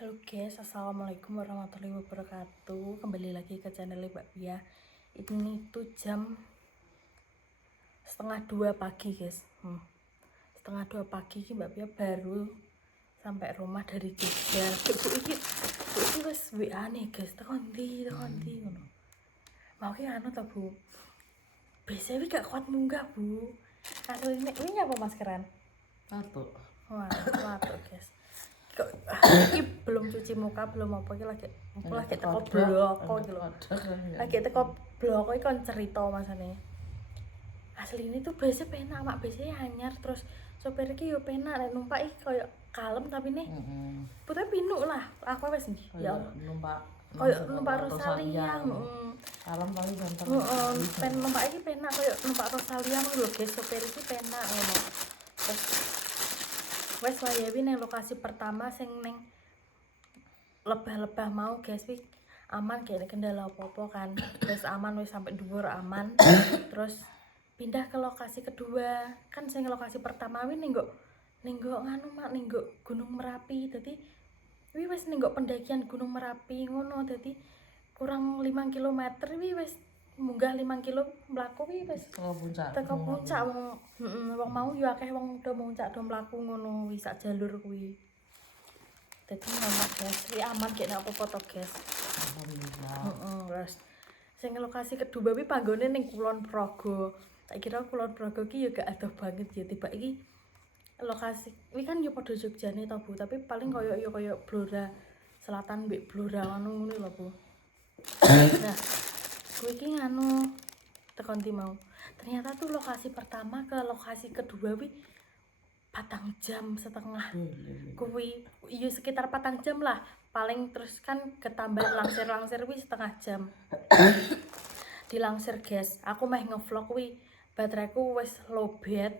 Halo guys, assalamualaikum warahmatullahi wabarakatuh. Kembali lagi ke channel Mbak Pia. Ini tuh jam setengah dua pagi guys. Setengah dua pagi Mbak Pia baru sampai rumah dari Jogja. Bu iki wis WA nih guys. Tekan ndi ngono. Mau ki anu ta Bu. BCW gak kuat munggah Bu. Asli ini nyapa maskeran? Satu. Wah, waduh guys. Kok iki belum cuci muka, belum apa iki lagi teko bloko iki lho. Lagi teko bloko iki kon cerita masane. Asli ini tuh biasa penak, mak biasanya anyar terus sopir iki yo penak nek numpak iki koyo kalem tapi nih. Putra pinuk lah. Aku wis ya numpak koyo numpak Rosalia. Kalem paling ganteng. Pen numpak iki penak koyo numpak Rosalia lho guys, sopir iki penak ngono. Terus wes wayawi neng lokasi pertama sing neng lebah-lebah mau guys wih aman kayak kendala apa-apa kan. Wes aman, wes sampai dhuwur aman. Terus pindah ke lokasi kedua kan sing lokasi pertama wih nenggo nganu mak nenggo Gunung Merapi. Jadi wih wes nenggo pendakian Gunung Merapi ngono. Jadi kurang 5 km wih wes munggah 5 kilo mlaku wi wis teko puncak wong mau yo akeh wong do muncak do mlaku ngono wi sak jalur kuwi. Dadi nomor guys, wi aman gek nek apa-apa to guys. Alhamdulillah. Terus sing lokasi kedua wi panggone ning Kulon Progo. Tak kira Kulon Progo ki yo gak adoh banget ya tiba iki lokasi wi kan yo padha Jogjane to Bu, tapi paling koyo Blora Selatan mbek Blora ngono lho Bu. Nah, gue iki nganu tekan ndi mau. Ternyata tuh lokasi pertama ke lokasi kedua wi 4 jam setengah. Kuwi iya sekitar 4 jam lah. Paling terus kan ketambah langsir wi setengah jam. Dilangsir guys. Aku meh ngevlog wi bateraiku wis lowbat.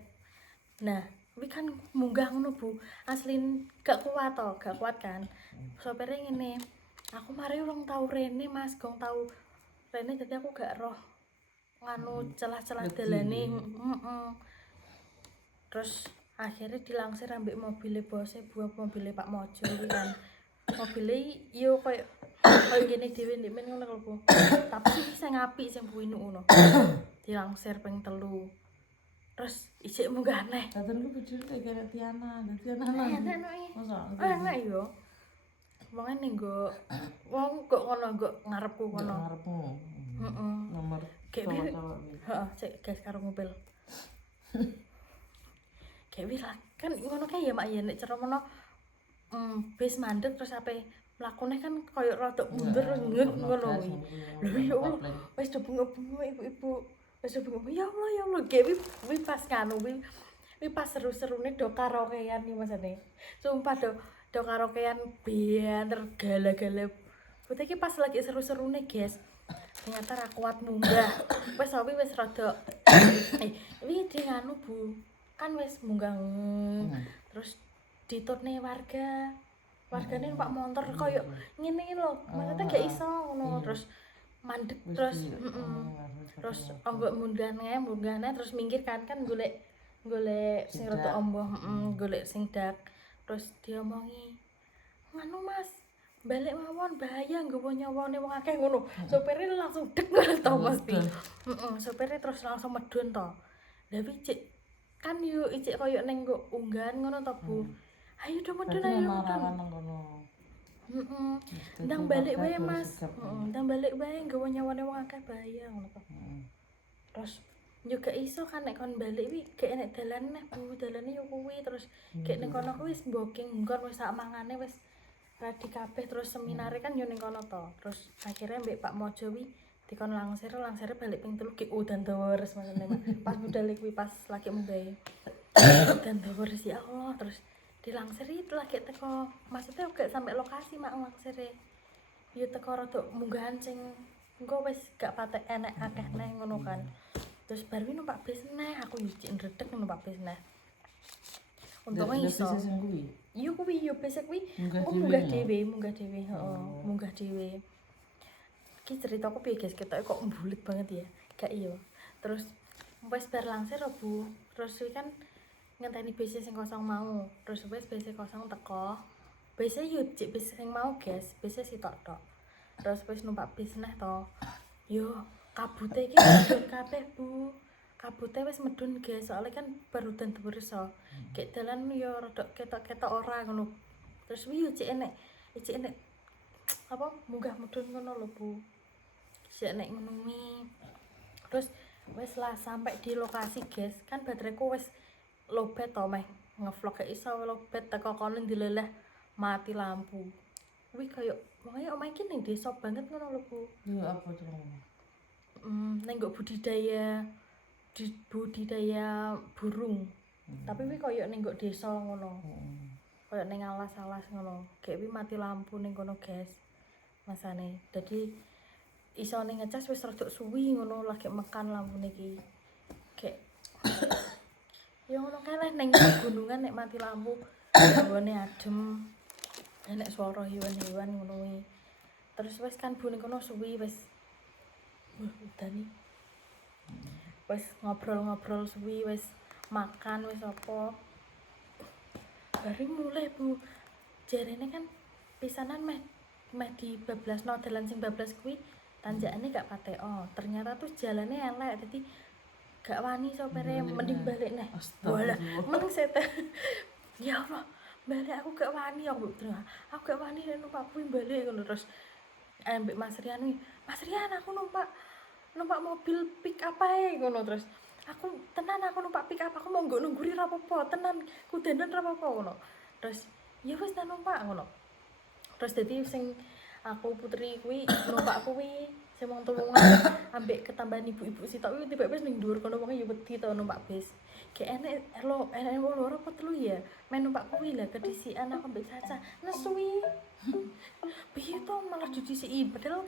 Nah, wi kan munggah ngono Bu. Aslin gak kuat kan. Sopirnya ngene. Aku mari urung tau rene Mas, gong tau rene jadi aku gak roh nganu celah-celah dalane. Terus akhirnya dilangsir ambek mobilnya bosnya buah mobilnya Pak Mojo kan. Mobilnya yo koyo gini dhewe ndek men ngono lho Bu. Tapi sing apik sing buinu ngono. Dilangsir ping 3. Terus isik munggah neh. Dateng ku bujur kayak Tiana, Tiana. Enak yo. Wonge ning nggo wong kok ngono nggo ngarepku ngono. Ngarepmu. Nomor cowok-cowok. Heeh, cek guys karo mobil. Kayak lah kan ngono kae ya Mak ya nek cara mono bis mandek terus ape mlakune kan koyo rada mundur nget ngono kuwi. Lho ya Allah, wis do bunga-bunga ibu-ibu. Wis do bunga. Ya Allah, kayak wi pas nganu wi pas seru-serune do karaokean iki masane. Sumpah do karaokean banter gala-gala. Putih iki pas lagi seru-serune guys. Ternyata ra kuat munggah. Wis wis rada wi di nganu Bu. Kan wis munggah terus diturne wargane numpak motor koyo ngene lho. Maksudnya gak iso ngono terus mandek terus ambek munggahne terus minggir kan golek sing rada omboh golek sing dak. Terus diomongi nganu Mas balik mawon bahaya nggawa nyawane wong akeh ngono. Sopirnya langsung dek to mesti. Sopirnya terus langsung medun to. Lah cek kan yo icik koyo ning unggahan ngono to Bu. Ayo do medun ayo medun. Ndang balik wae Mas. Ndang balik wae nggawa nyawane wong akeh bahaya ngono to. Terus yo gak iso kan nek kon balik wi gak enek dalan neh Bu, dalane yo kuwi terus gek ning kono kuwi wis booking nggon wis sak mangane wis ready kabeh terus seminare kan yo ning kono to. Terus akhirnya mbek Pak Mojo wi dikon langsirnya balik ping 3 ki udan dawa res maksudnya pas budal kuwi pas lagi mbae. Udan dawa res ya Allah terus dilangsiri itu lagi teko maksudnya gak sampai lokasi mak langsire. Yo teko rada munggahan sing engko wis gak patek enek akeh neh ngono kan. Terus baru numpak bis neh aku yo cek ndredeg numpak bis neh. Untungnya iso. Iya kuwi yo besek kuwi munggah dhewe, heeh, munggah dhewe. Iki ceritaku piye guys, ketoke kok mbulit banget ya. Gak iya. Terus wis bar langsir Bu. Terus kuwi kan ngenteni bis sing kosong mau. Terus wis bis kosong teko. biasanya yo cek bis sing mau guys, biasanya sitok-tok. Terus wis numpak bis neh to. Yo kabute iki medun kabeh Bu. Kabute wis medun guys, soalnya kan baru dan berso. Kayak dalan yo rada ketok-ketok ora ngono. Terus wi yo cek enek apa munggah medun ngono lho Bu. Cek enek ngono wi. Terus wis lah sampai di lokasi guys, kan bateraiku wis lobet to meh ngevlog gak iso lobet teko kono dileleh mati lampu. Kuwi koyo omah iki ning desa banget ngono lho Bu. Yo apa to? Ning nggo budidaya burung. Tapi kuwi koyo ning nggo desa ngono. Koyo ning alas-alas ngono. Kayak kuwi mati lampu ning kono guys. Masane. Dadi iso ning ngecas wis rada suwi ngono lagi mekan lampune iki. Kayak ya ngono kae lah ning gunungan nek mati lampu hawane adem. Enek swara hewan-hewan ngono kuwi. Terus wis kan bu ning kono suwi wis udani. Wis ngobrol-ngobrol suwi wis makan wis apa. Bareng mulai Bu. Jarene kan pisanan meh di bablasno dalan sing bablas kuwi tanjakane gak pateo. Ternyata tuh jalannya elek dadi gak wani sopere mending balik neh. Walah, men sete. Ya Allah, balik aku gak wani aku terus. Aku gak wani nek numpak kuwi balik ngono terus ambek Mas Rian wi. Mas Rian aku numpak mobil pick up ae ngono terus. Aku tenan aku numpak pick up aku mau nggo nungguri ra apa-apa, tenan kudanan ra apa-apa ngono. Terus ya wis tak numpak ngono. Terus dadi sing aku putri kuwi numpak kuwi sing wong tulungan ambek ketambahan ibu-ibu sitok kuwi tiba-tiba ning dhuwur kono wong yo wedi to numpak bis. Kayak enek wong loro apa telu ya main numpak kuwi lah kedisian aku ambek Caca. Nesuwi. Piye to malah didisiki padahal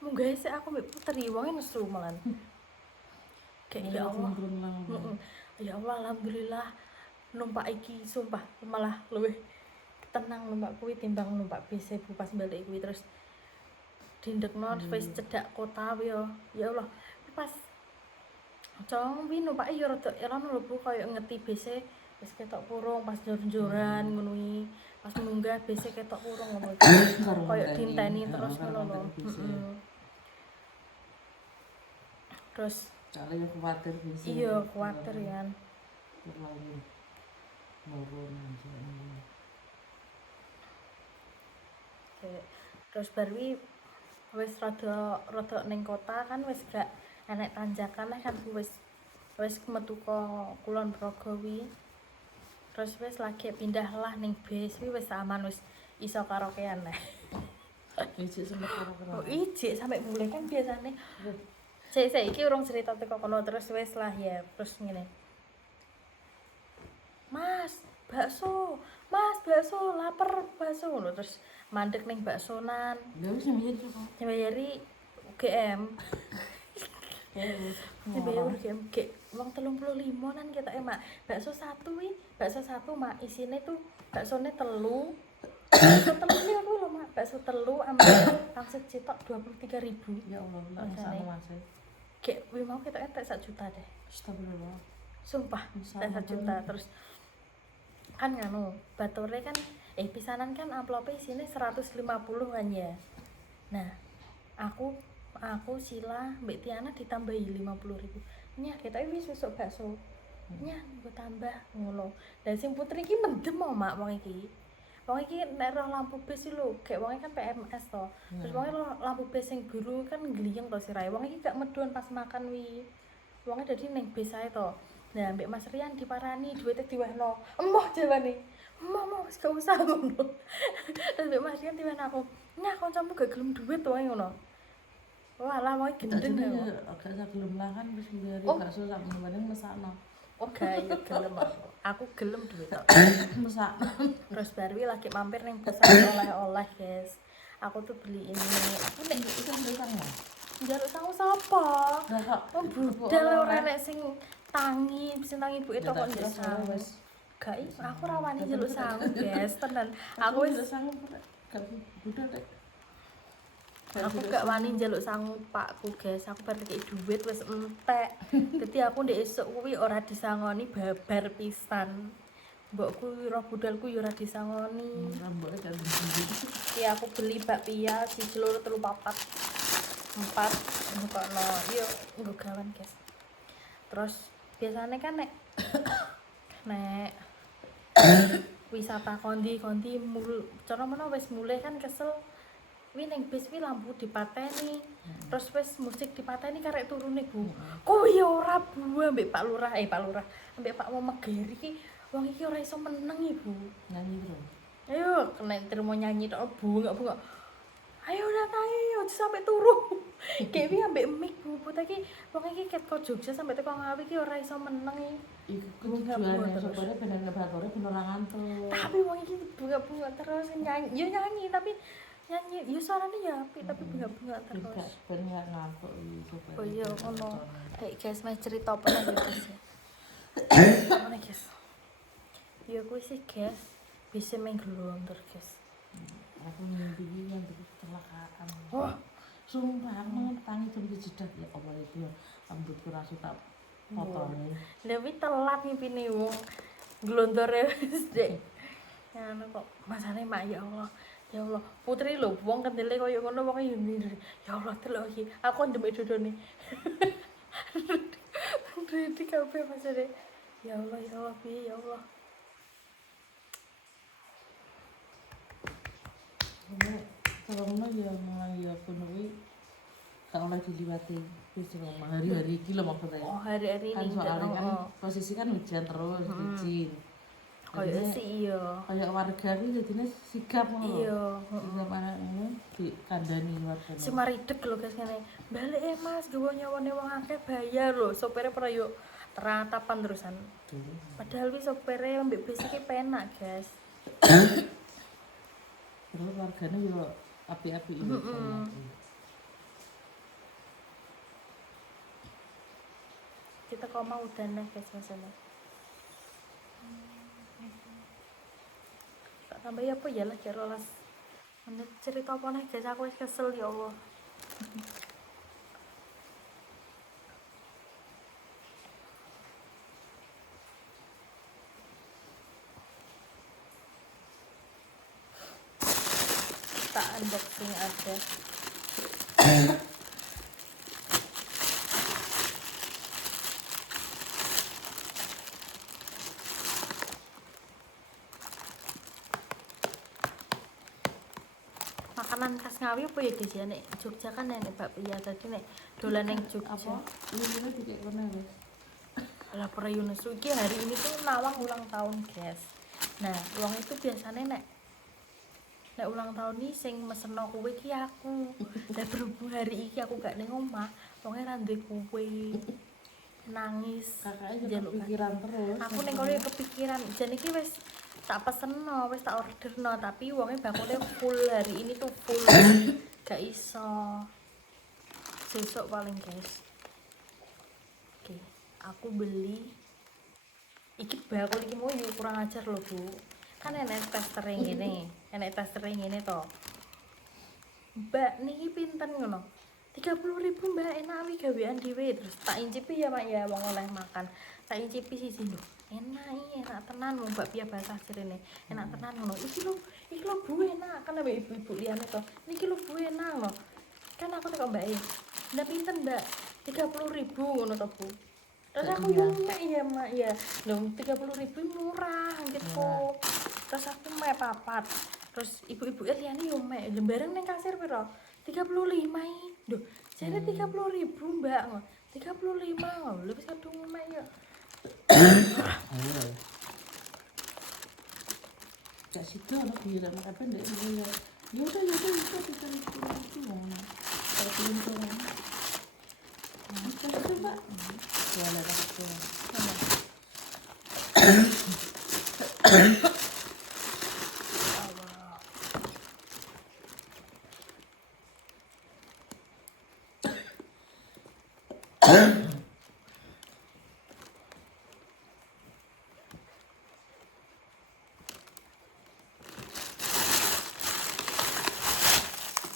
munggah sik aku ambek putri wonge nesu malan. Kayak ya Allah. Ya Allah alhamdulillah numpak iki sumpah malah luwih tenang numpak kuwi timbang numpak bis Bu pas balik kuwi terus dindekno wis cedak kota yo. Ya Allah. Pas cong wi numpak yo rada elon lho Bu koyo ngeti bis wis ketok purung pas jor-joran ngono kuwi. Pas munggah bis ketok purung ngono. Koyo dinteni terus ngono lho. Terus Soalnya khawatir bisa. iya khawatir ya. Terlalu nurun aja. Terus baru wis rada ning kota kan wis gak enek tanjakan kan wis metu ka Kulon Progo wi. Terus wis lagi pindah lah ning bis wis aman wis iso karaokean lah. Ijik sampe karo-karo. Oh ijik sampe mulai kan biasane. Saya iki urung cerita teko kono terus wis lah ya terus ngene. Mas, bakso, lapar bakso ngono terus mandek ning baksonan. Lha wis mbiyen kok. Dibayari UGM. Dibayar UGM ke wong 35 nan ketoke mak. Bakso satu mak isine tuh baksone telu. Bakso telu iki aku lho mak, bakso telu ambek pangsit cetok 23.000. Ya Allah, lha sak Mas. Kayak wi mau ketoke entek 1 juta deh. Astagfirullah. Sumpah, entek 1 juta terus kan nganu batore kan pisanan kan amplopnya isine 150 kan ya. Nah, aku Sila Mbak Tiana ditambahi 50.000. Nyah kita wis susuk bakso. Nyah nggo tambah ngono. Lah sing putri iki mendem mau mak wong iki. Wong iki nek roh lampu bis lho, kayak wonge kan PMS to. Terus wonge roh lampu bis sing biru kan gliyeng to sirahe. Wong iki gak medun pas makan wi. Wonge dadi ning bis ae to. Nah, Mbak Mas Rian diparani duwite diwehno. Emoh jawane. Emoh wis gak usah ngono. Terus Mbak Mas Rian diwehno aku. Nyah kancamu gak gelem duit wae ngono. Walah mau gendeng ya. Agak sak gelem lah kan wis dari bakso sak mending mesakno. Oh gak ya gelem aku gelem duit tok. Mesakno. Terus baru lagi mampir ning pasar oleh-oleh, guys. Aku tuh beli ini. Aku nek Itu ndelok ya. njaluk sangu sapa? Lah kok Oh budal ora nek sing tangi ibuke toko njaluk sangu. Gak iso aku ora wani njaluk sangu, guys. Tenan. Aku wis sangu gak budal rek. Aku gak wani njaluk sangu pakku, guys. Aku bar dikek duit wis entek. Dadi aku ndek esuk kuwi ora disangoni babar pisan. mbokku roh budalku yo ora disangoni. Rambutnya gak gede. Iya aku beli bakpia 1 loro 3 4 4 kono yo nggo gawan guys. Terus biasanya kan nek wisata kondi-kondi cara mana wis mulai kan kesel wi ning bis wi lampu dipateni. Terus wis musik dipateni karek turune Bu. Kuwi ora Bu ambek Pak Lurah ambek Pak Momegeri iki wong iki ora iso meneng Ibu. Nyanyi bro. Ayo kena terima nyanyi tok Bu enggak. Ayo ayo sampai turu. Kayak wi ambek mic Bu iki wong iki ket kok Jogja sampai teko Ngawi iki ora iso meneng iki. Iku tujuannya supaya bener ngebatore bener ora ngantuk. Tapi wong iki bunga-bunga terus nyanyi tapi nyanyi ya suaranya ya apik tapi bunga-bunga terus. Enggak ben gak ngantuk iki. Oh iya ngono. Guys, mas cerita apa lagi guys ya? Mana guys? Ya kuwi sih guys, bisa main gelondor guys. Aku mimpi yang kecelakaan. Wah, Sumpah aku tangi jam jedak ya apa itu rambutku rasu tak potong. Lewi telat ngimpine wong glondore wis dek. Ya anu kok masane mak ya Allah. Ya Allah, putri lho wong kendele koyo ngono wong yo ndiri. Ya Allah delok iki. Aku ndemik dodone. Ndiri kabeh masane. Ya Allah piye ya Allah. Tolongnya ya mulai ya kuwi gak oleh diliwati wis hari-hari iki lho maksudnya. Oh, hari-hari kan ini soalnya kan posisi kan hujan terus izin. Kayak sih iya. Kayak warga iki jadinya sigap ngono. Iya, Sigap anak ngono dikandani warga. Si marideg lho guys ngene. Balik Mas, gawa nyawane wong akeh bayar lho. Sopire ora yo teratapan terusan. Padahal wis sopire ambek bis iki penak, guys. Terus warganya yo api-api ini. Kita kok mau udan guys masalah. Tak tambah ya apa ya lah kira las. Menit cerita apa nih guys aku wis kesel ya Allah. Tak unboxing aja. Makanan khas Ngawi apa ya guys ya nek Jogja kan nek bakpia tadi nek dolan ning Jogja. Apa? Ini dikek kono guys. Lah para Yunus iki hari ini tuh Nawang ulang tahun guys. Nah, wong itu biasanya nek ulang tahun nih sing meseno kuwe iki aku. Dan berhubung hari iki aku gak ning omah, wonge ra duwe kuwe. Nangis. Kakaknya jadi kepikiran terus. Aku ning kono kepikiran. Jan iki wis tak pesenno, wis tak orderno, tapi wonge bakule full hari ini tuh full. Gak iso. Sesuk paling guys. Oke, aku beli iki bakul iki mau kurang ajar lho Bu. Kan enek testering ngene, enek testering ngene to. Mbak niki pinten ngono? 30.000 Mbak, enak wi gawean dhewe. Terus tak incipi ya Mak ya wong oleh makan. Tak incipi siji lho. Enak tenan wong bakpia basah jerene. Enak tenan ngono. Iki lho Bu enak kan ambek ibu-ibu liyane to. Niki lho Bu enak lho. Kan aku teko Mbak e. Ndak pinten Mbak? 30.000 ngono to Bu. Terus aku yo mek ya Mak ya. Lho 30.000 murah gitu. Terus aku mek papat. Terus ibu-ibu liyane yo mek lembareng ning kasir piro? 35 iki. Duh, jare 30.000 Mbak. 35 lho wis kadung mek yo. Ayo. Gak situ ono biar makan pendek ya. Ya udah kita itu ngono. Kalau pilih itu kan. Kita coba. Jualan aku.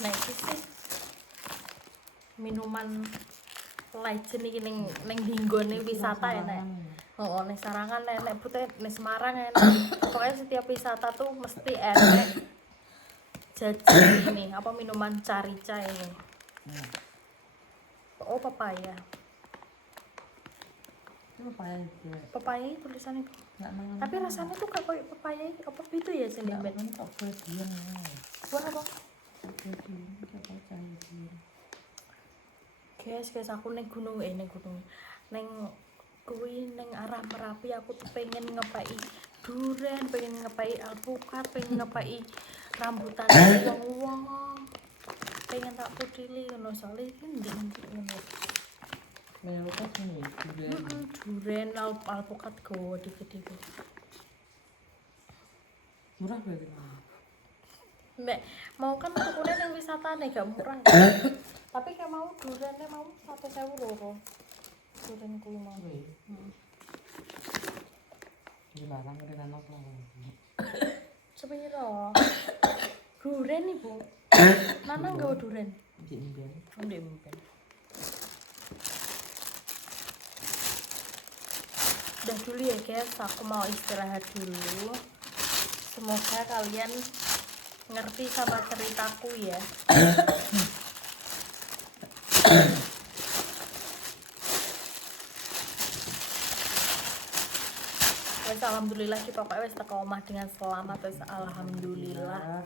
Nah, iki sih minuman legend iki ning dinggone wisata ya nek. Oh, ning Sarangan nek putih ning Semarang enek. Pokoknya setiap wisata tuh mesti enek jajan ini, apa minuman carica ini. Nah, Oh, papaya. itu apa itu? Papaya tulisannya. Nggak mangan. Tapi rasanya tuh kayak papaya apa gitu ya sini, nggak Ben. mentok bagian ya. Buah apa? Bagian kita baca ini. Guys, aku ning gunung ning kuwi ning arah Merapi aku tuh pengen ngepai duren, pengen ngepai alpukat, pengen ngepai rambutan wong-wong. Pengen tak putili ngono soalnya iki ndi ngono. Mayoritas ini juga Duren alpukat go gede-gede. murah berarti. Nek mau kan tukune ning wisatane gak murah. Tapi kayak mau durene mau 1.000 loro. Duren kuwi mau. Dilarang dari anak lo. Sepiro? Duren Ibu. Nana nggawa duren. Jadi Ndek mben. Udah dulu ya guys, aku mau istirahat dulu. Semoga kalian ngerti sama ceritaku ya. Wes alhamdulillah ki pokoknya wes teko omah dengan selamat wes alhamdulillah.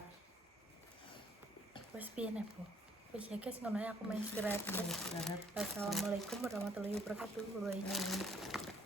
Wes piye nek, Bu? Wes ya guys ngono ya aku mau istirahat. Assalamualaikum warahmatullahi wabarakatuh. Bye.